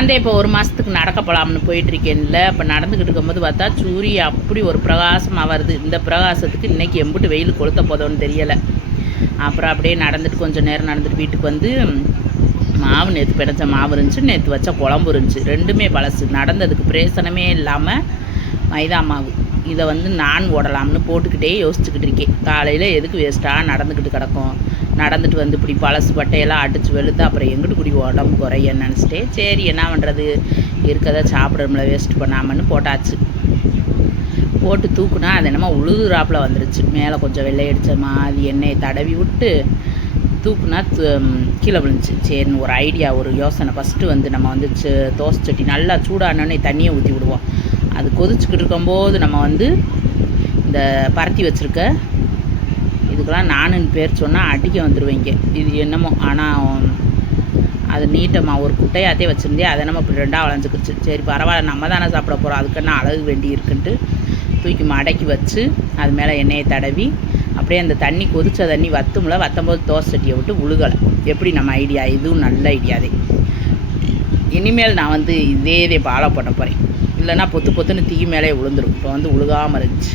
நான் தான் இப்போ 1 மாதத்துக்கு நடக்க போகலாம்னு போயிட்டுருக்கேன்ல. இப்போ நடந்துக்கிட்டு இருக்கும்போது பார்த்தா சூரியன் அப்படி ஒரு பிரகாசமாக வருது. இந்த பிரகாசத்துக்கு இன்றைக்கி எம்பிட்டு வெயில் கொளுத்த போதோன்னு தெரியலை. அப்புறம் அப்படியே நடந்துட்டு கொஞ்சம் நேரம் நடந்துட்டு வீட்டுக்கு வந்து மாவு நேற்று பிணைச்ச மாவு இருந்துச்சு, நேற்று வச்ச குழம்பு இருந்துச்சு. ரெண்டுமே பழசு. நடந்ததுக்கு பிரயோசனமே இல்லாமல் மைதா மாவு இதை வந்து நான் ஓடலாம்னு போட்டுக்கிட்டே யோசிச்சுக்கிட்டு இருக்கேன். காலையில் எதுக்கு வேஸ்ட்டாக நடந்துக்கிட்டு கிடக்கும், நடந்துட்டு வந்து இப்படி பழசு பட்டையெல்லாம் அடித்து வெளுத்து அப்புறம் எங்கிட்டு குடி உடம்பு குறையன்னு நினச்சிட்டே சரி என்ன பண்ணுறது, இருக்கதை சாப்பிட்றோம்ல வேஸ்ட் பண்ணாமன்னு போட்டாச்சு. போட்டு தூக்குனா அது என்னமோ உழுகுறாப்பில் வந்துருச்சு. மேலே கொஞ்சம் வெள்ளையடிச்ச மாதிரி எண்ணெயை தடவி விட்டு தூக்குனா கீழே விழுந்துச்சு. சரின்னு ஒரு ஐடியா, ஒரு யோசனை. ஃபஸ்ட்டு வந்து நம்ம வந்து தோசை சட்டி நல்லா சூடானோடனே தண்ணியை ஊற்றி விடுவோம். அது கொதிச்சுக்கிட்டு இருக்கும்போது நம்ம வந்து இந்த பரத்தி வச்சுருக்க இதுக்கெல்லாம் நானுன்னு பேர் சொன்னால் அடிக்க வந்துடுவீங்க. இது என்னமோ ஆனால் அது நீட்டமாக ஒரு குட்டையாத்தே வச்சுருந்தே அதை நம்ம இப்படி 2ஆக வளைஞ்சிக்கிச்சு. சரி பரவாயில்ல, நம்ம தானே சாப்பிட போகிறோம், அதுக்குன்னா அழகு வேண்டி இருக்குன்ட்டு தூக்கி மடக்கி வச்சு அது மேலே எண்ணெயை தடவி அப்படியே அந்த தண்ணி கொதிச்ச தண்ணி வத்தும்ல, வத்தும்போது தோசை சட்டியை விட்டு உழுகலை. எப்படி நம்ம ஐடியா, இதுவும் நல்ல ஐடியாதே. இனிமேல் நான் வந்து இதே ஃபாலோ பண்ண போகிறேன். இல்லைன்னா பொத்துன்னு தீ மேலே விழுந்துடும். இப்போ வந்து உழுகாமல் இருந்துச்சு.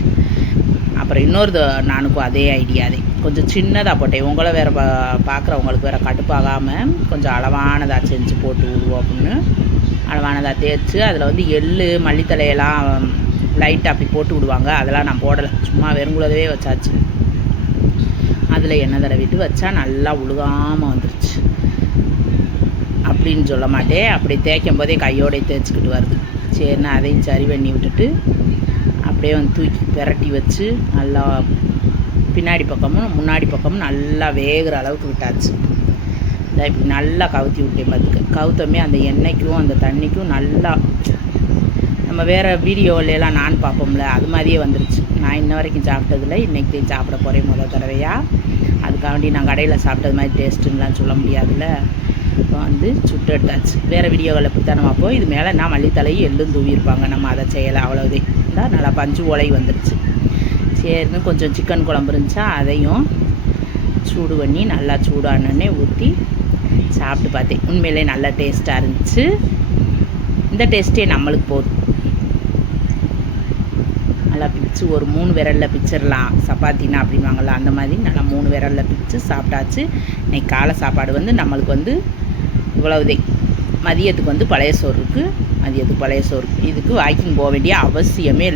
அப்புறம் இன்னொரு நானுக்கும் அதே ஐடியாதே. கொஞ்சம் சின்னதாக போட்டேன். உங்களை வேறு பார்க்குறவங்களுக்கு வேறு கடுப்பாகாமல் கொஞ்சம் அளவானதாக செஞ்சு போட்டு விடுவோம் அப்படின்னு அளவானதாக தேய்ச்சி அதில் வந்து எள்ளு மல்லித்தலையெல்லாம் லைட்டாக அப்படி போட்டு விடுவாங்க. அதெல்லாம் நான் போடலை, சும்மா வெறுங்குள்ளதவே வச்சாச்சு. அதில் எண்ணெய் தடவிட்டு வச்சா நல்லா உழுகாமல் வந்துருச்சு. அப்படின்னு சொல்ல மாட்டேன், அப்படி தேய்க்கும் போதே கையோடையே தேய்ச்சிக்கிட்டு வருது. சரிண்ணா அதையும் சரி பண்ணி விட்டுட்டு அப்படியே வந்து தூக்கி பிரட்டி வச்சு நல்லா பின்னாடி பக்கமும் முன்னாடி பக்கமும் நல்லா வேகிற அளவுக்கு விட்டாச்சு. இப்படி நல்லா கவுத்தி விட்டேன். பார்த்துக்க கவுத்தமே அந்த எண்ணெய்க்கும் அந்த தண்ணிக்கும் நல்லா நம்ம வேறு வீடியோவிலலாம் நான் பார்ப்போம்ல அது மாதிரியே வந்துருச்சு. நான் இன்ன வரைக்கும் சாப்பிட்டதில்லை, இன்றைக்கி சாப்பிட போகிறேன் முதல் தடவையாக. அதுக்காண்டி நான் கடையில் சாப்பிட்டது மாதிரி டேஸ்ட்டுன்னெலாம் சொல்ல முடியாதுல்ல. இப்போ வந்து சுட்டு எடுத்தாச்சு. வேறு வீடியோவில் இப்படி தானே பார்ப்போம். இது மேலே நான் மல்லித்தலையும் எள்ளும் தூவியிருப்பாங்க, நம்ம அதை செய்யலை, அவ்வளோதே. இருந்தால் நல்லா பஞ்சு ஓலை வந்துருச்சு. சரின்னு கொஞ்சம் சிக்கன் குழம்பு இருந்துச்சா அதையும் சூடு பண்ணி நல்லா சூடானே ஊற்றி சாப்பிட்டு பார்த்தேன். உண்மையிலே நல்லா டேஸ்ட்டாக இருந்துச்சு. இந்த டேஸ்ட்டே நம்மளுக்கு போதும். நல்லா பிச்சு ஒரு 3 விரலில் பிச்சிடலாம். சப்பாத்தினா அப்படின்வாங்கள்ல அந்த மாதிரி நல்லா 3 விரலில் பிச்சு சாப்பிட்டாச்சு. இன்றைக்கி காலை சாப்பாடு வந்து நம்மளுக்கு வந்து இவ்வளவுதே. மதியத்துக்கு வந்து பழைய சோறு இருக்குது. மதியத்துக்கு பழைய சோறு. இதுக்கு வாக்கிங் போக வேண்டிய அவசியமே இல்லை.